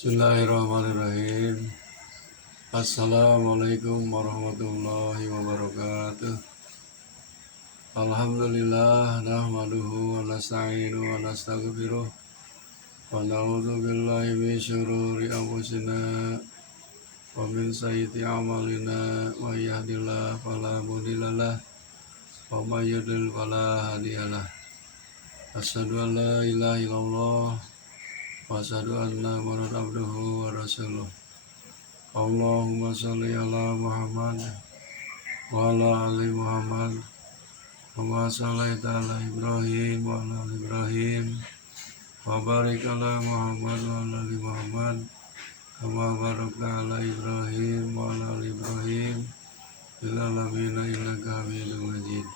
Bismillahirrahmanirrahim. Assalamualaikum warahmatullahi wabarakatuh. Alhamdulillah nahmaduhu wa nasta'inu wa nastaghfiruh wa na'udzu billahi min syururi anfusina wa min sayyiati a'malina may yahdihillahu fala mudhillalah wa may yudlil fala hadiyalah. Asyhadu an la ilaha illallah wa asyhadu anna Muhammadan abduhu wa rasuluh. Allahumma sholli ala Muhammad wa ala ali Muhammad kama shallaita ala Ibrahim wa ala ali Ibrahim wa barik ala Muhammad wa ala ali Muhammad kama barakta ala Ibrahim wa ala ali Ibrahim fil alamin innaka Hamidum Majid.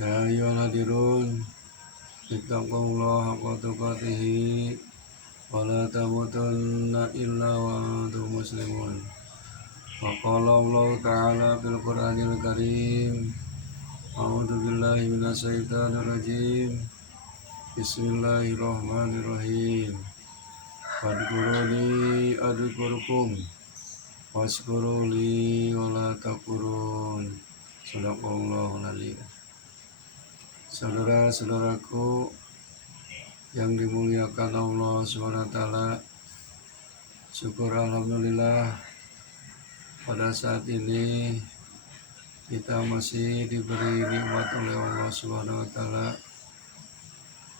Ya ayyuhalladziina ittaqullaha haqqa tuqatih wa la tamutunna illa wa antum muslimun. Wa qala Allah ta'ala fil Qur'anil Karim, a'udzu billahi minasy syaithanir rajim. Bismillahirrahmanirrahim. Fadkuruni adkurkum washkuruli wa la takfurun. Shadaqallahul adzim. Saudara-saudaraku yang dimuliakan Allah SWT, syukur alhamdulillah pada saat ini kita masih diberi nikmat oleh Allah SWT,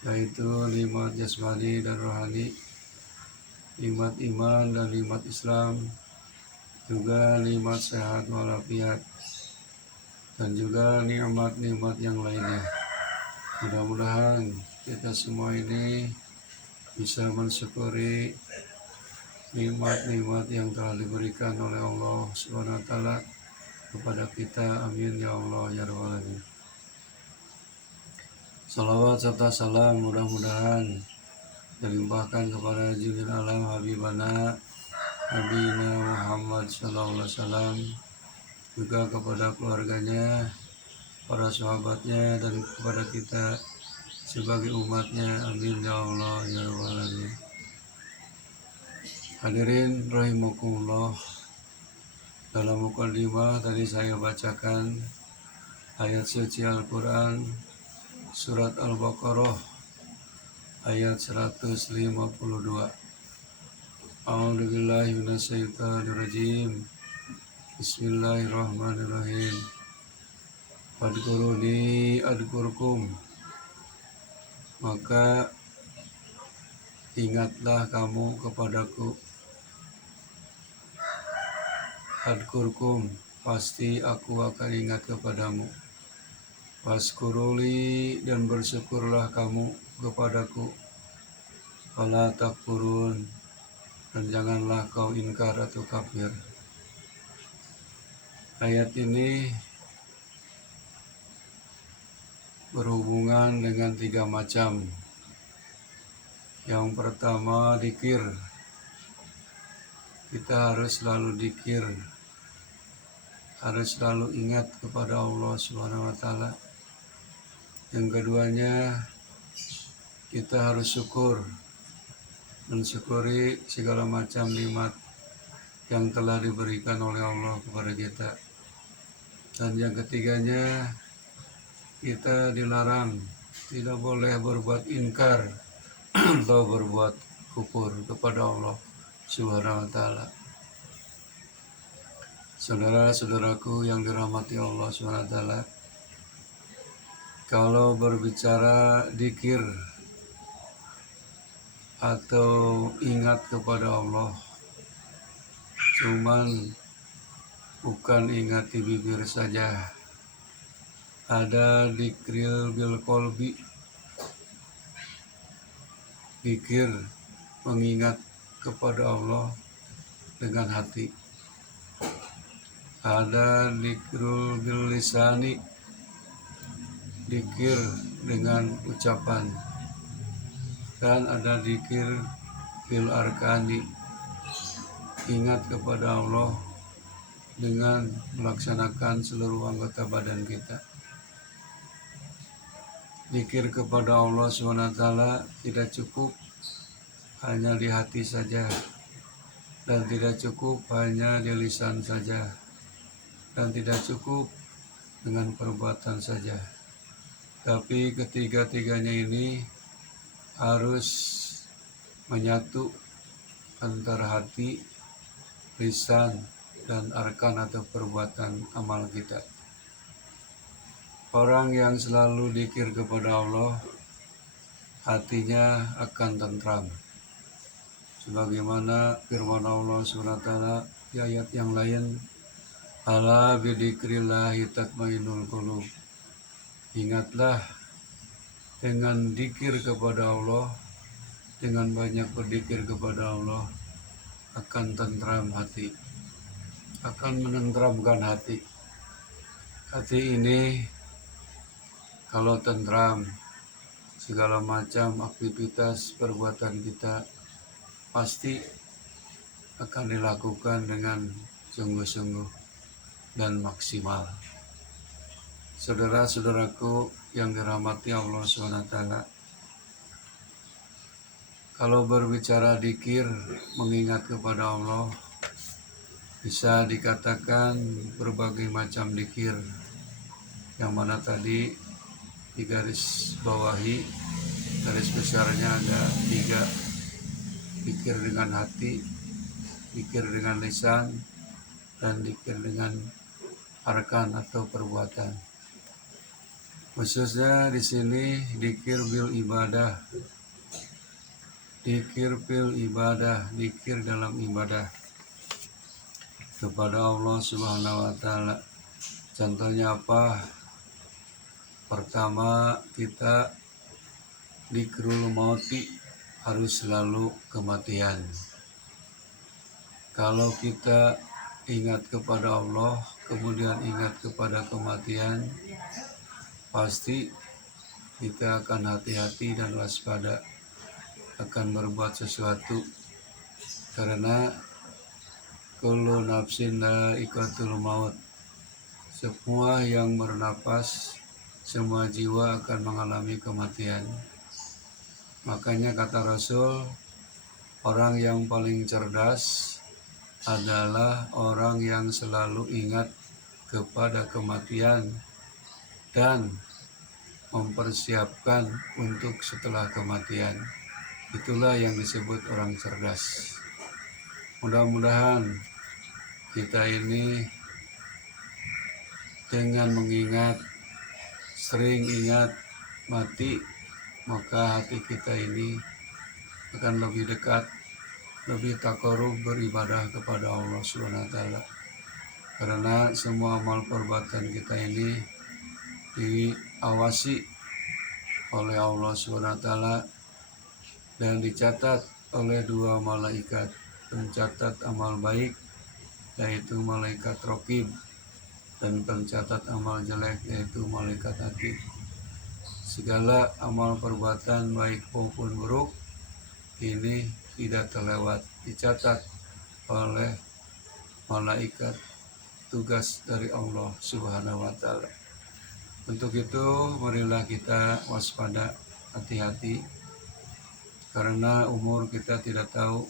yaitu nikmat jasmani dan rohani, nikmat iman dan nikmat Islam, juga nikmat sehat walafiat, dan juga nikmat-nikmat yang lainnya. Mudah-mudahan kita semua ini bisa mensyukuri nikmat-nikmat yang telah diberikan oleh Allah SWT kepada kita. Amin ya Allah ya Rabbal alamin. Salawat serta salam mudah-mudahan dilimpahkan kepada Junjungan Alam Habibana Nabiyina Muhammad SAW, juga kepada keluarganya, para sahabatnya, dan kepada kita sebagai umatnya. Amin ya Allah ya Rabbal alamin. Hadirin rahimakumullah, dalam mukadimah tadi saya bacakan ayat suci Al-Quran surat Al-Baqarah ayat 152. A'udzubillahi minasyaitonirrajim. Bismillahirrahmanirrahim. Fadkuruni adkurkum, maka ingatlah kamu kepadaku. Adkurkum, pasti aku akan ingat kepadamu. Waskuruli, dan bersyukurlah kamu kepadaku. Fala takfurun, dan janganlah kau ingkar atau kafir. Ayat ini berhubungan dengan 3 macam. Yang pertama, dzikir. Kita harus selalu dzikir, harus selalu ingat kepada Allah SWT. Yang keduanya, kita harus syukur, mensyukuri segala macam nikmat yang telah diberikan oleh Allah kepada kita. Dan yang ketiganya, kita dilarang, tidak boleh berbuat ingkar atau berbuat kufur kepada Allah Subhanahu wa ta'ala. Saudara-saudaraku yang dirahmati Allah Subhanahu wa ta'ala, kalau berbicara dzikir atau ingat kepada Allah, cuman bukan ingat di bibir saja. Ada dzikril bil qalbi, dzikir mengingat kepada Allah dengan hati. Ada dzikrul bil lisani, dzikir dengan ucapan. Dan ada dzikir bil arkani, ingat kepada Allah dengan melaksanakan seluruh anggota badan kita. Dzikir kepada Allah SWT tidak cukup hanya di hati saja, dan tidak cukup hanya di lisan saja, dan tidak cukup dengan perbuatan saja. Tapi ketiga-tiganya ini harus menyatu antara hati, lisan, dan arkan atau perbuatan amal kita. Orang yang selalu dzikir kepada Allah, hatinya akan tentram. Sebagaimana firman Allah SWT di ayat yang lain, ala bidzikrillahi tatmainnul qulub. Ingatlah, dengan dzikir kepada Allah, dengan banyak berzikir kepada Allah, akan tentram hati, akan menentramkan hati. Hati ini kalau tentram, segala macam aktivitas perbuatan kita pasti akan dilakukan dengan sungguh-sungguh dan maksimal. Saudara-saudaraku yang dirahmati Allah SWT, kalau berbicara dzikir, mengingat kepada Allah, bisa dikatakan berbagai macam dzikir, yang mana tadi di garis bawahi, garis besarnya ada 3. Dzikir dengan hati, dzikir dengan lisan, dan dzikir dengan arkan atau perbuatan. Khususnya di sini dzikir bil ibadah, dzikir bil ibadah, dzikir dalam ibadah kepada Allah Subhanahu wa Ta'ala. Contohnya apa? Pertama, kita dzikrul mauti, harus selalu kematian. Kalau kita ingat kepada Allah, kemudian ingat kepada kematian, pasti kita akan hati-hati dan waspada akan berbuat sesuatu. Karena kullu nafsin dha'iqatul maut, semua yang bernapas, semua jiwa akan mengalami kematian. Makanya kata Rasul, orang yang paling cerdas adalah orang yang selalu ingat kepada kematian dan mempersiapkan untuk setelah kematian. Itulah yang disebut orang cerdas. Mudah-mudahan kita ini dengan mengingat, sering ingat mati, maka hati kita ini akan lebih dekat, lebih takarub beribadah kepada Allah SWT. Karena semua amal perbuatan kita ini diawasi oleh Allah SWT dan dicatat oleh 2 malaikat pencatat amal baik, yaitu malaikat raqib, dan pencatat amal jelek, yaitu malaikat atid. Segala amal perbuatan baik maupun buruk ini tidak terlewat, dicatat oleh malaikat, tugas dari Allah Subhanahu wa Ta'ala. Untuk itu marilah kita waspada, hati-hati, karena umur kita tidak tahu,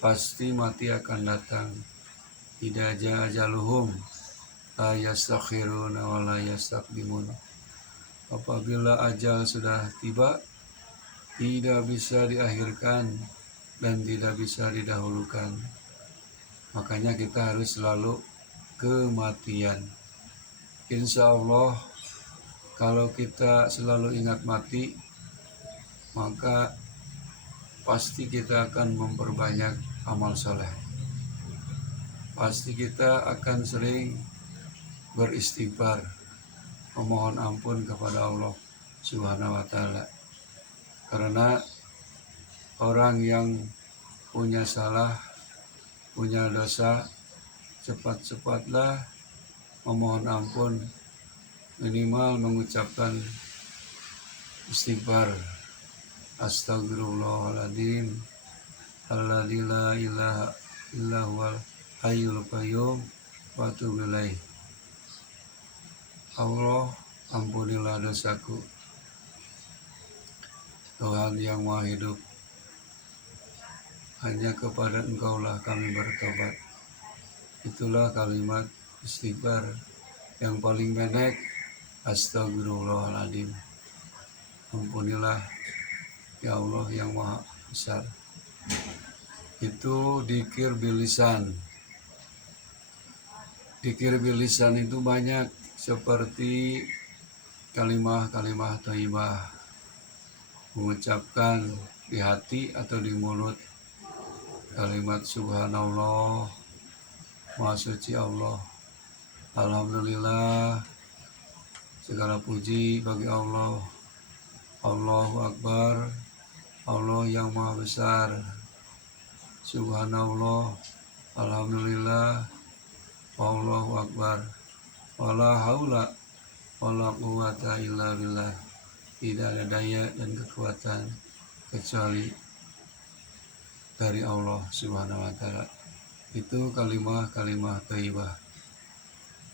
pasti mati akan datang. Idza jaa ajaluhum la yastakhiruna wa la yastaqdimun. Apabila ajal sudah tiba, tidak bisa diakhirkan dan tidak bisa didahulukan. Makanya kita harus selalu kematian. Insya Allah, kalau kita selalu ingat mati, maka pasti kita akan memperbanyak amal soleh. Pasti kita akan sering beristighfar, memohon ampun kepada Allah Subhanahu wa Ta'ala. Karena orang yang punya salah, punya dosa, cepat-cepatlah memohon ampun, minimal mengucapkan istighfar. Astagfirullahaladzim, alladzi la ilaha illa huwal hayyul qayyum wa atubu ilaih. Allah, ampunilah dosaku. Tuhan yang Maha Hidup, hanya kepada Engkaulah kami bertobat. Itulah kalimat istighfar yang paling pendek. Astagfirullahaladzim. Ampunilah ya Allah yang maha besar. Itu dzikir bilisan. Dzikir bilisan itu banyak, seperti kalimah-kalimah thayyibah, mengucapkan di hati atau di mulut kalimat subhanallah, maha suci Allah, alhamdulillah, segala puji bagi Allah, Allahu Akbar, Allah yang maha besar, subhanallah, alhamdulillah, Allahu Akbar, wala haula wala quwata illa billah. Tidak ada daya dan kekuatan kecuali dari Allah Subhanahu wa Ta'ala. Itu kalimah-kalimah thayyibah,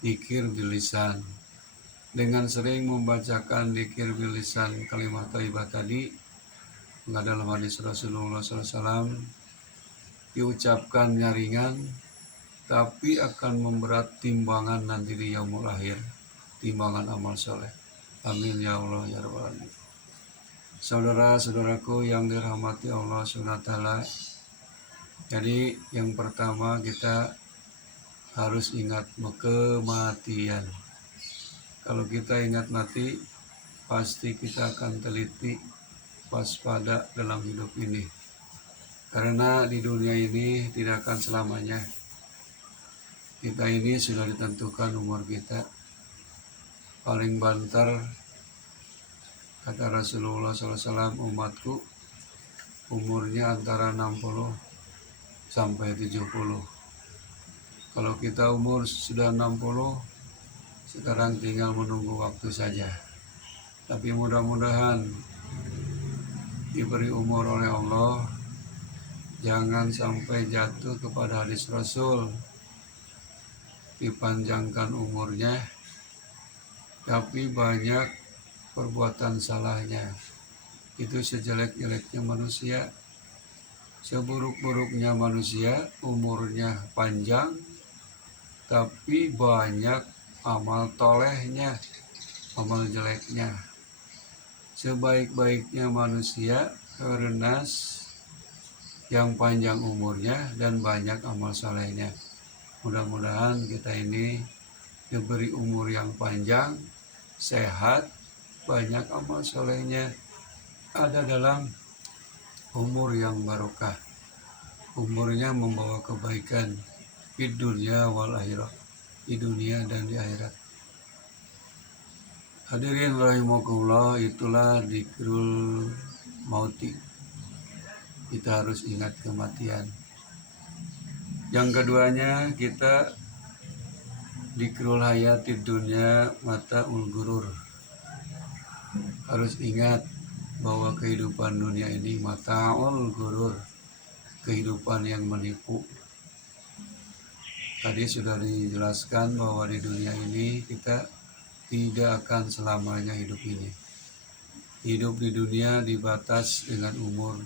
dzikir bilisan. Dengan sering membacakan dzikir bilisan kalimah thayyibah tadi, nggak dalam hadis Rasulullah SAW, diucapkan ringan, tapi akan memberat timbangan nanti di yaumul akhir, timbangan amal soleh. Amin ya Allah ya Rabbal alamin. Saudara-saudaraku yang dirahmati Allah Subhanahu wa Ta'ala, jadi yang pertama kita harus ingat kematian. Kalau kita ingat mati, pasti kita akan teliti, waspada dalam hidup ini. Karena di dunia ini tidak akan selamanya. Kita ini sudah ditentukan umur kita. Paling banter, kata Rasulullah SAW, umatku umurnya antara 60 sampai 70. Kalau kita umur sudah 60, sekarang tinggal menunggu waktu saja. Tapi mudah-mudahan diberi umur oleh Allah, jangan sampai jatuh kepada hadis Rasul, dipanjangkan umurnya, tapi banyak perbuatan salahnya. Itu sejelek-jeleknya manusia, seburuk-buruknya manusia, umurnya panjang, tapi banyak amal tolehnya, amal jeleknya. Sebaik-baiknya manusia kerenas, yang panjang umurnya dan banyak amal salehnya. Mudah-mudahan kita ini diberi umur yang panjang, sehat, banyak amal solehnya, ada dalam umur yang barokah. Umurnya membawa kebaikan di dunia wal akhirah, di dunia dan di akhirat. Hadirin rahimakumullah, itulah dzikrul mauti. Kita harus ingat kematian. Yang keduanya, kita dzikrul hayatid dunya mataul gurur. Harus ingat bahwa kehidupan dunia ini mataul gurur, kehidupan yang menipu. Tadi sudah dijelaskan bahwa di dunia ini kita tidak akan selamanya hidup ini. Hidup di dunia dibatas dengan umur,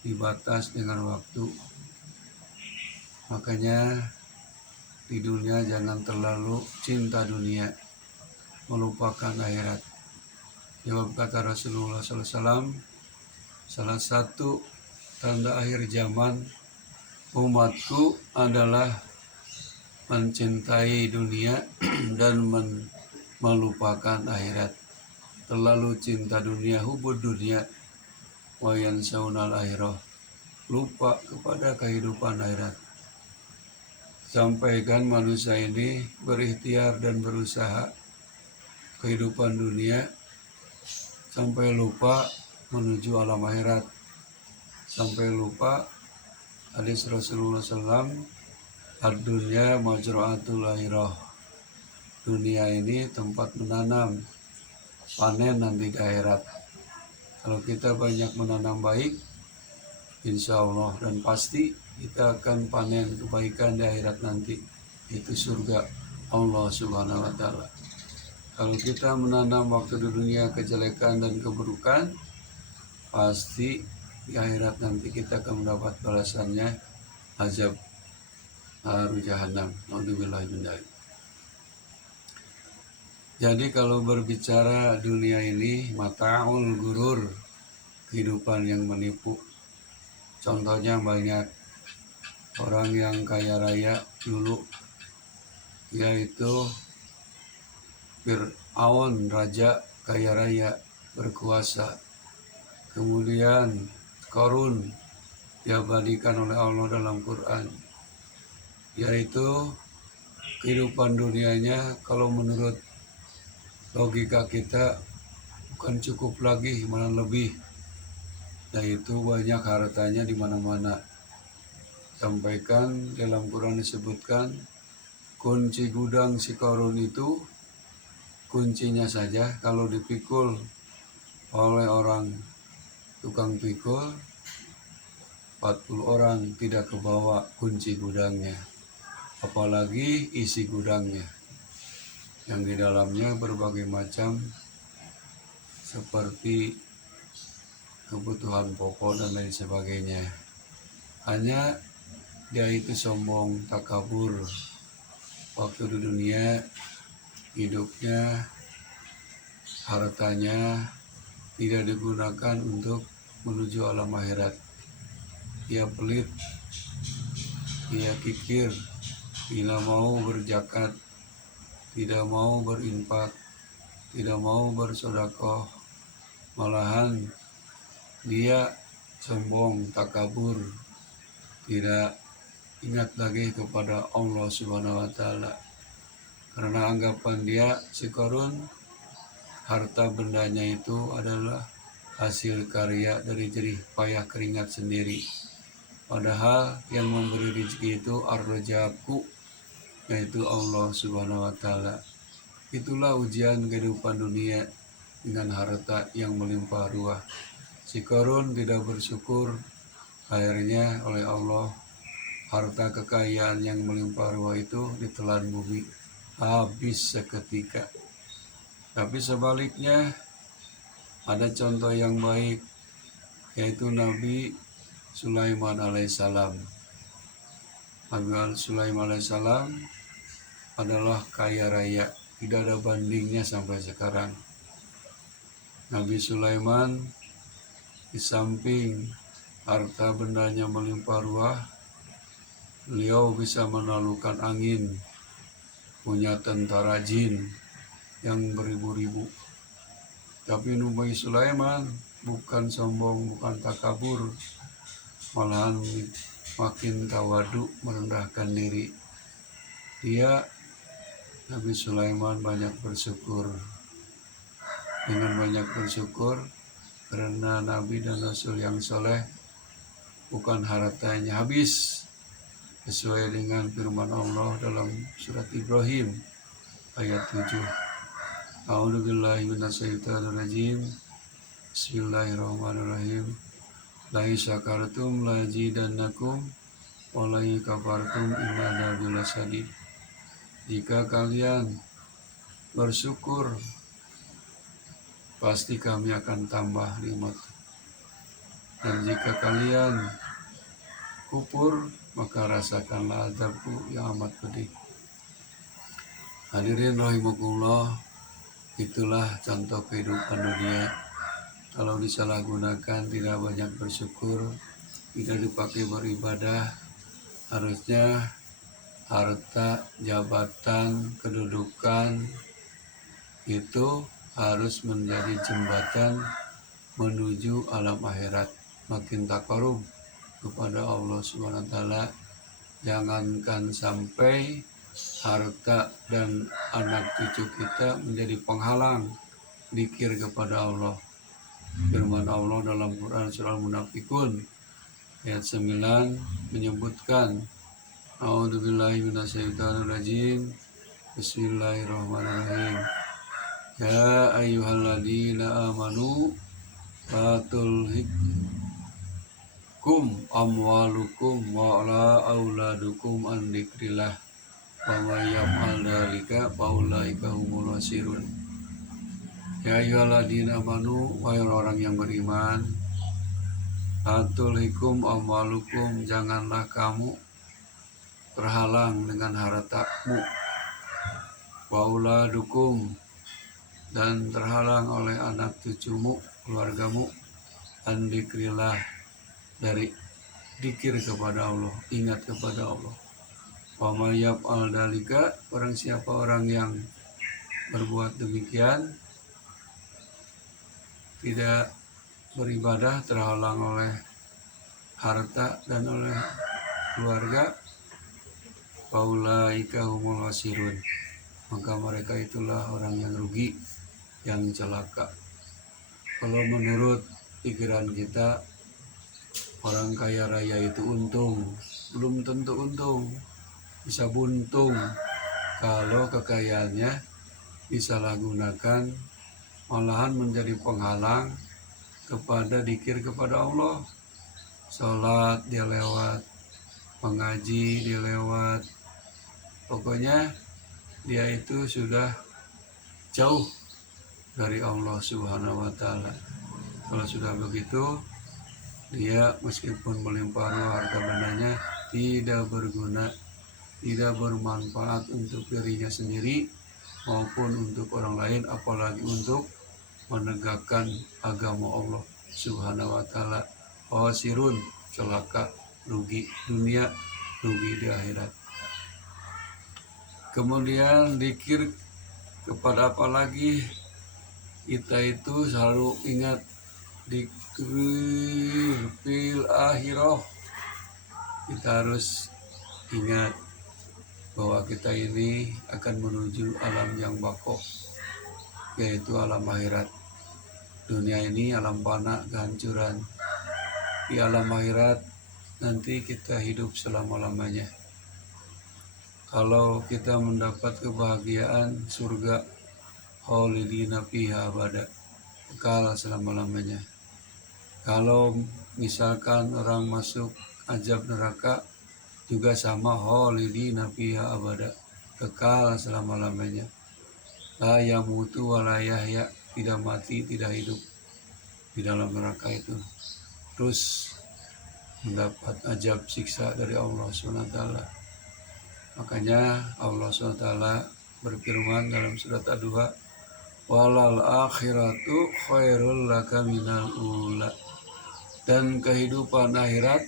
dibatas dengan waktu. Makanya di dunia jangan terlalu cinta dunia, melupakan akhirat. Jawab kata Rasulullah SAW, salah satu tanda akhir zaman umatku adalah mencintai dunia dan melupakan akhirat. Terlalu cinta dunia, hubud dunia, wa yansaunal akhirah, lupa kepada kehidupan akhirat. Sampaikan manusia ini berikhtiar dan berusaha kehidupan dunia sampai lupa menuju alam akhirat, sampai lupa hadis Rasulullah SAW, ad-dunya majra'atul akhirah. Dunia ini tempat menanam, panen nanti di akhirat. Kalau kita banyak menanam baik, insya Allah dan pasti kita akan panen kebaikan di akhirat nanti, itu surga Allah Subhanahu wa Ta'ala. Kalau kita menanam waktu di dunia kejelekan dan keburukan, pasti di akhirat nanti kita akan mendapat balasannya azab naru jahannam. Naudzubillah min dzalik. Jadi kalau berbicara dunia ini mata'ul gurur, kehidupan yang menipu. Contohnya banyak orang yang kaya raya dulu, yaitu Fir'aun, raja kaya raya berkuasa. Kemudian Qarun diabadikan oleh Allah dalam Quran, yaitu kehidupan dunianya kalau menurut logika kita bukan cukup lagi, malah lebih, yaitu banyak hartanya di mana-mana. Sampaikan dalam Quran disebutkan kunci gudang si Qarun itu, kuncinya saja kalau dipikul oleh orang tukang pikul 40 orang tidak kebawa kunci gudangnya, apalagi isi gudangnya yang di dalamnya berbagai macam seperti kebutuhan pokok dan lain sebagainya. Hanya dia itu sombong, takabur. Waktu di dunia hidupnya, hartanya tidak digunakan untuk menuju alam akhirat. Dia pelit, dia kikir, tidak mau berzakat, tidak mau berinfak, tidak mau bersedekah, malahan dia sombong, takabur, tidak ingat lagi kepada Allah Subhanahu wa Ta'ala. Karena anggapan dia si Qarun, harta bendanya itu adalah hasil karya dari jerih payah keringat sendiri. Padahal yang memberi rezeki itu Ar-Razzaqu, yaitu Allah Subhanahu wa Ta'ala. Itulah ujian kehidupan dunia dengan harta yang melimpah ruah. Si Qarun tidak bersyukur, akhirnya oleh Allah harta kekayaan yang melimpah ruah itu ditelan bumi, habis seketika. Tapi sebaliknya ada contoh yang baik, yaitu Nabi Sulaiman alaihissalam. Nabi Sulaiman alaihissalam adalah kaya raya, tidak ada bandingnya sampai sekarang. Nabi Sulaiman di samping harta bendanya melimpah ruah, beliau bisa menaklukkan angin, punya tentara jin yang beribu-ribu. Tapi Nabi Sulaiman bukan sombong, bukan takabur, malahan makin tawadu, merendahkan diri. Nabi Sulaiman banyak bersyukur. Dengan banyak bersyukur karena Nabi dan Rasul yang soleh, bukan hartanya habis, sesuai dengan firman Allah dalam surat Ibrahim ayat 7. A'udzubillahi minasyaitonirrajim. Bismillahirrahmanirrahim. La in syakartum la azidannakum wa la in kafartum inna adzabi lasyadid. Jika kalian bersyukur, pasti kami akan tambah nikmat. Dan jika kalian kufur, maka rasakanlah azabku yang amat pedih. Hadirin rahimakumullah, itulah contoh kehidupan dunia. Kalau disalahgunakan, tidak banyak bersyukur, tidak dipakai beribadah, harusnya harta, jabatan, kedudukan itu harus menjadi jembatan menuju alam akhirat, makin taqarrub kepada Allah Subhanahu wa Ta'ala. Jangankan sampai harta dan anak cucu kita menjadi penghalang dzikir kepada Allah. Firman Allah dalam Quran surah Al-Munafikun ayat 9 menyebutkan, A'udzubillahi minasyaitonirrajim. Bismillahirrahmanirrahim. Ya ayyuhalladzina amanu la tulhikum amwalukum wa la auladukum an dzikrillah wa may yaf'al dzalika fa ulaika humul khasirun. Ya ayyuhalladzina amanu, wahai orang yang beriman, Atulhikum amalukum, janganlah kamu terhalang dengan hartamu. Wauladukum, dan terhalang oleh anak cucumu, keluargamu. Andikrillah, dari dikir kepada Allah, ingat kepada Allah. Wa may yaf'al dalika, orang siapa orang yang berbuat demikian, tidak beribadah, terhalang oleh harta dan oleh keluarga, faulaika humul khasirun, maka mereka itulah orang yang rugi, yang celaka. Kalau menurut pikiran kita, orang kaya raya itu untung, belum tentu untung, bisa buntung kalau kekayaannya disalahgunakan, malahan menjadi penghalang kepada dikir kepada Allah. Sholat dia lewat, mengaji dia lewat, pokoknya dia itu sudah jauh dari Allah Subhanahu wa Ta'ala. Kalau sudah begitu, dia meskipun melimpah harta bendanya tidak berguna, tidak bermanfaat untuk dirinya sendiri maupun untuk orang lain, apalagi untuk menegakkan agama Allah Subhanahu wa Ta'ala. Khasirun, celaka, rugi dunia, rugi di akhirat. Kemudian dikir kepada apa lagi? Kita itu selalu ingat dikir fil akhirah. Kita harus ingat bahwa kita ini akan menuju alam yang bako, yaitu alam akhirat. Dunia ini alam fana, kehancuran. Di alam akhirat nanti kita hidup selama-lamanya. Kalau kita mendapat kebahagiaan surga, khalidina fiha abada, kekal selama-lamanya. Kalau misalkan orang masuk azab neraka, juga sama, khalidina fiha abada, kekal selama-lamanya. La yamutu wa la yahya, tidak mati, tidak hidup di dalam neraka itu. Terus mendapat azab siksa dari Allah SWT. Makanya Allah SWT berfirman dalam surat Ad-Duha, walal akhiratu khairul laka minal ula, dan kehidupan akhirat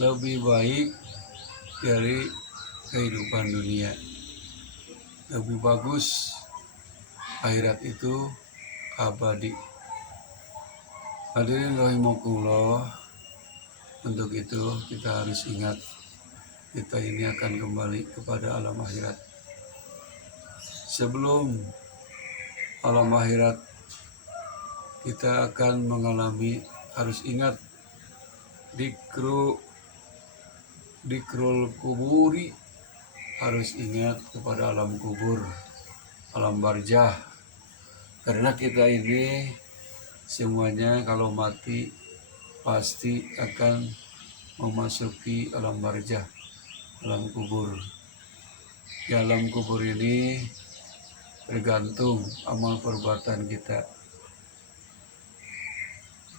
lebih baik dari kehidupan dunia. Lebih bagus, akhirat itu abadi. Hadirin rahimakumullah, untuk itu kita harus ingat, kita ini akan kembali kepada alam akhirat. Sebelum alam akhirat, kita akan mengalami, harus ingat, dikrul kuburi, harus ingat kepada alam kubur, alam barzah. Karena kita ini semuanya kalau mati pasti akan memasuki alam barzah, alam kubur. Di alam kubur ini tergantung amal perbuatan kita.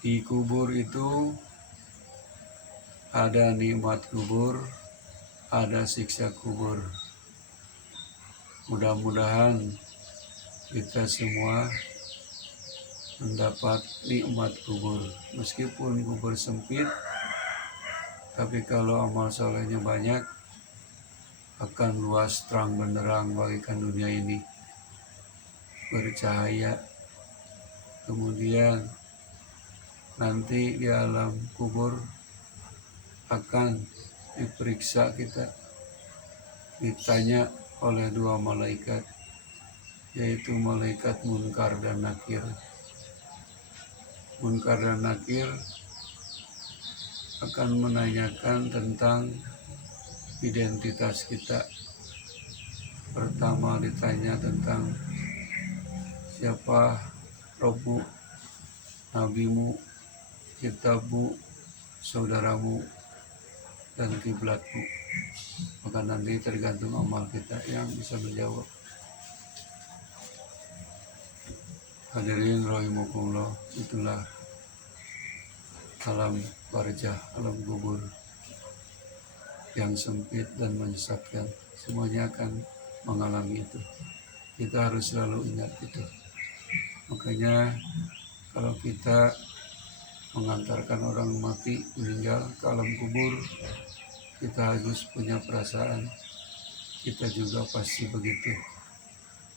Di kubur itu ada nikmat kubur, ada siksa kubur. Mudah-mudahan kita semua mendapat nikmat kubur, meskipun kubur sempit, tapi kalau amal solehnya banyak, akan luas terang benderang bagikan dunia ini, bercahaya. Kemudian nanti di alam kubur akan diperiksa kita, ditanya oleh dua malaikat, yaitu malaikat Munkar dan Nakir. Munkar dan Nakir akan menanyakan tentang identitas kita. Pertama ditanya tentang siapa Robmu, Nabimu, kitabmu, saudaramu, dan kiblatmu. Maka nanti tergantung amal kita yang bisa menjawab. Hadirin rahimakumullah, itulah alam barzah, alam kubur yang sempit dan menyesatkan. Semuanya akan mengalami itu. Kita harus selalu ingat itu. Makanya kalau kita mengantarkan orang mati meninggal ke alam kubur, kita harus punya perasaan kita juga pasti begitu.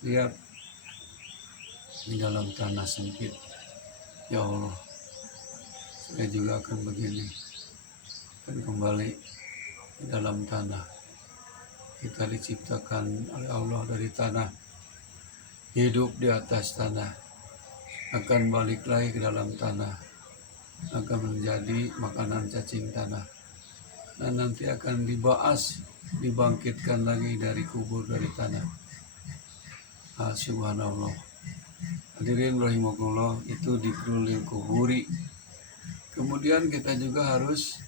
Lihat di dalam tanah sempit, ya Allah, saya juga akan begini, akan kembali di dalam tanah. Kita diciptakan oleh Allah dari tanah, hidup di atas tanah, akan balik lagi ke dalam tanah, akan menjadi makanan cacing tanah, dan nanti akan dibahas, dibangkitkan lagi dari kubur, dari tanah. Subhanallah. Hadirin rahimakumullah, itu dzikrul kuburi. Kemudian kita juga harus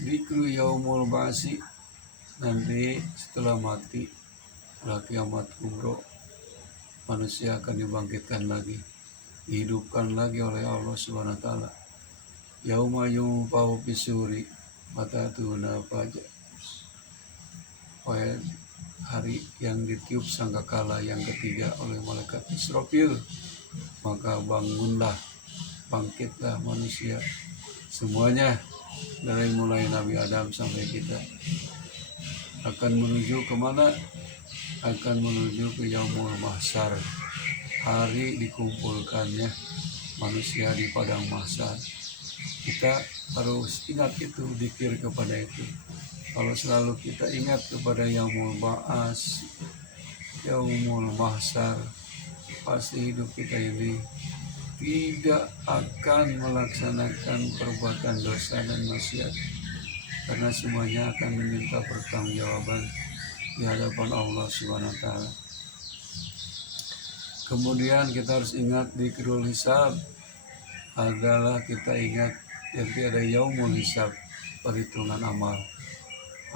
dzikru yaumul ba'si, nanti setelah mati, setelah kiamat kubro, manusia akan dibangkitkan lagi, dihidupkan lagi oleh Allah Subhanahu wa taala. Yauma yunfau fisuri fatatuna faja. Hari yang ditiup sangkakala yang ketiga oleh malaikat Israfil, maka bangunlah, bangkitlah manusia semuanya, dari mulai Nabi Adam sampai kita, akan menuju kemana? Akan menuju ke Yaumul Mahsyar, hari dikumpulkannya manusia di padang mahsyar. Kita harus ingat itu, dzikir kepada itu. Kalau selalu kita ingat kepada Yaumul Ba'as, Yaumul Mahsyar, pasti hidup kita ini tidak akan melaksanakan perbuatan dosa dan maksiat, karena semuanya akan meminta pertanggungjawaban di hadapan Allah Subhanahu wa taala. Kemudian kita harus ingat dzikrul hisab, adalah kita ingat nanti ada yaumul hisab, perhitungan amal.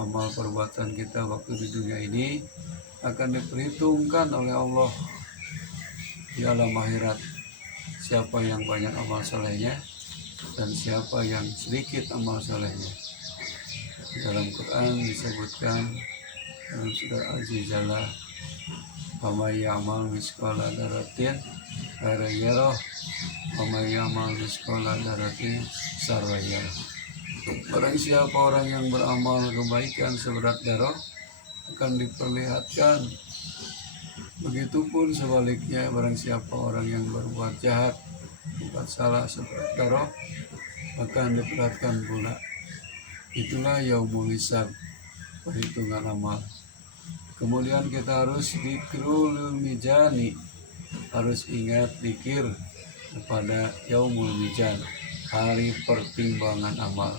Amal perbuatan kita waktu di dunia ini akan diperhitungkan oleh Allah di alam akhirat. Siapa yang banyak amal solehnya dan siapa yang sedikit amal solehnya. Dalam Quran disebutkan dalam surah Al-Zilzalah, "Faman ya'mal mithqala dzarratin khairan yarah, wa man ya'mal mithqala dzarratin syarran yarah." Barang siapa orang yang beramal kebaikan seberat darah akan diperlihatkan. Begitupun sebaliknya, barang siapa orang yang berbuat jahat, berbuat salah seberat darah, akan diperlihatkan pula. Itulah yaumul hisab, perhitungan amal. Kemudian kita harus dzikrul mizani, harus ingat dzikir kepada yaumul mizan, hari pertimbangan amal.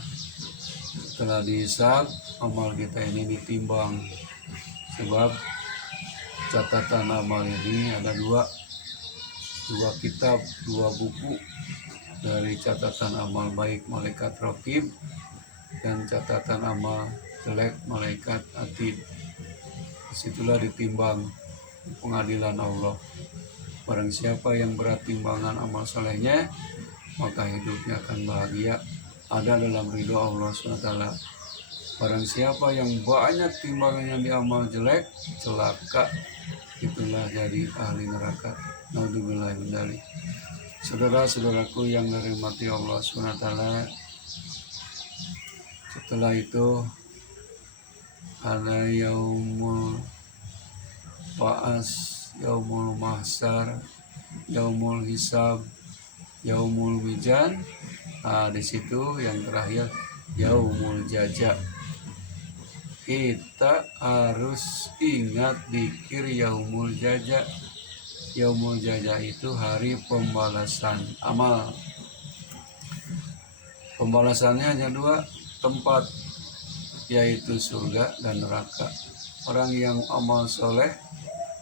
Setelah dihisab, amal kita ini ditimbang. Sebab catatan amal ini ada dua kitab, dua buku, dari catatan amal baik malaikat Raqib dan catatan amal jelek malaikat Atid. Disitulah ditimbang pengadilan Allah. Barang siapa yang berat timbangan amal solehnya, maka hidupnya akan bahagia, ada dalam ridho Allah SWT. Barang siapa yang banyak timbangannya di amal jelek, celaka, itulah jadi ahli neraka. Naudzubillah min dzalik. Saudara-saudaraku yang dirahmati Allah SWT, setelah itu ada yaumul ba'as, yaumul mahsyar, yaumul hisab, yaumul mizan. Di situ yang terakhir yaumul jaza. Kita harus ingat dzikir yaumul jaza. Yaumul jaza itu hari pembalasan amal. Pembalasannya hanya dua tempat, yaitu surga dan neraka. Orang yang amal soleh,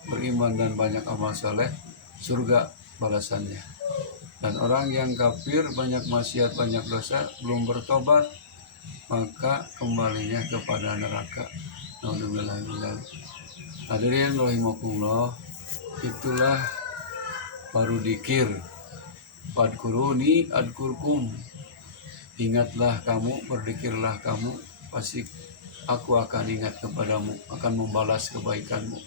beriman dan banyak amal soleh, surga balasannya. Dan orang yang kafir, banyak maksiat, banyak dosa, belum bertobat, maka kembalinya kepada neraka. Naudzubillah min dzalik. Hadirin rahimakumullah, itulah baru dzikir. Fadkuruni adkurkum. Ingatlah kamu, berzikirlah kamu, pasti aku akan ingat kepadamu, akan membalas kebaikanmu.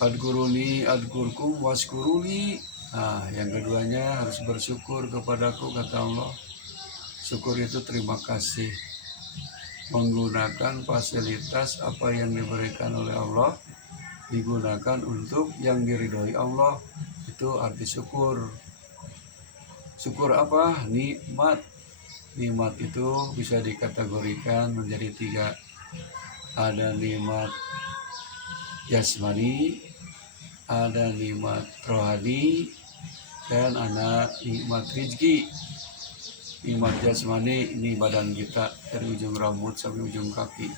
Adkuruni adkurkum waskuruli. Nah, yang keduanya harus bersyukur kepadaku, kata Allah. Syukur itu terima kasih, menggunakan fasilitas apa yang diberikan oleh Allah, digunakan untuk yang diridhoi Allah. Itu arti syukur. Syukur apa? Nikmat. Nikmat itu bisa dikategorikan menjadi 3. Ada nikmat jasmani, ada nikmat rohani, dan ada nikmat rizki. Nikmat jasmani ini badan kita dari ujung rambut sampai ujung kaki.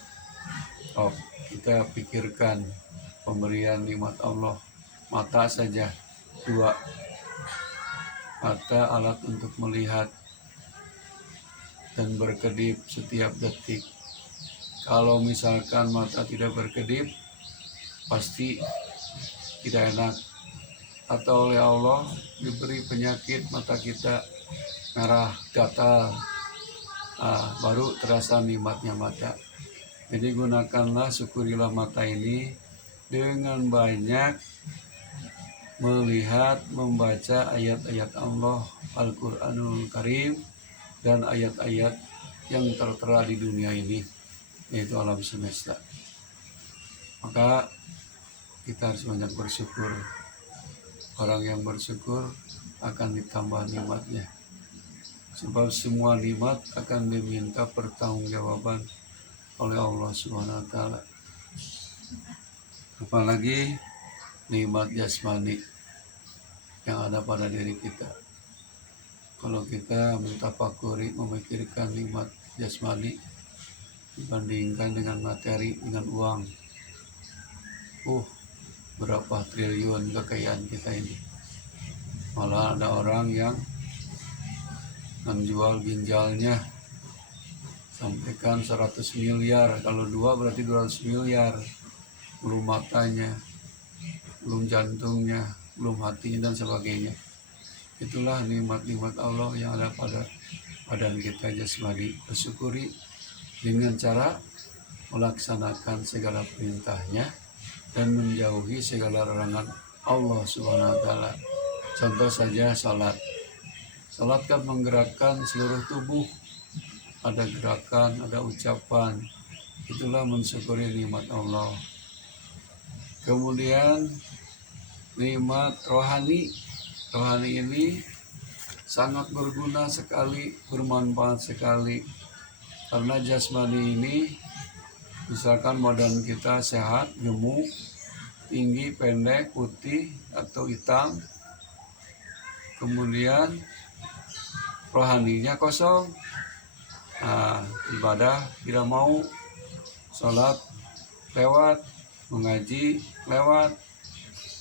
Kita pikirkan pemberian nikmat Allah. Mata saja 2. Mata alat untuk melihat dan berkedip setiap detik. Kalau misalkan mata tidak berkedip, pasti tidak enak. Atau oleh Allah diberi penyakit mata kita merah, gatal, baru terasa nikmatnya mata. Jadi gunakanlah, syukurilah mata ini dengan banyak melihat, membaca ayat-ayat Allah, Al-Quranul Karim, dan ayat-ayat yang tertera di dunia ini, yaitu alam semesta. Maka kita harus banyak bersyukur. Orang yang bersyukur akan ditambah nikmatnya. Sebab semua nikmat akan diminta pertanggungjawaban oleh Allah SWT. Apalagi nikmat jasmani yang ada pada diri kita. Kalau kita mentafakuri, memikirkan nikmat jasmani dibandingkan dengan materi, dengan uang, berapa triliun kekayaan kita ini. Malah ada orang yang menjual ginjalnya, sampaikan 100 miliar, kalau 2 berarti 200 miliar, belum matanya, belum jantungnya, belum hatinya, dan sebagainya. Itulah nikmat-nikmat Allah yang ada pada badan kita jasmani. Bersyukuri dengan cara melaksanakan segala perintahnya dan menjauhi segala larangan Allah SWT. Contoh saja salat. Salat kan menggerakkan seluruh tubuh, ada gerakan, ada ucapan. Itulah mensyukuri nikmat Allah. Kemudian nikmat rohani. Rohani ini sangat berguna sekali, bermanfaat sekali. Karena jasmani ini, misalkan badan kita sehat, gemuk, tinggi, pendek, putih, atau hitam. Kemudian rohaninya kosong. Ibadah tidak mau, sholat lewat, mengaji lewat,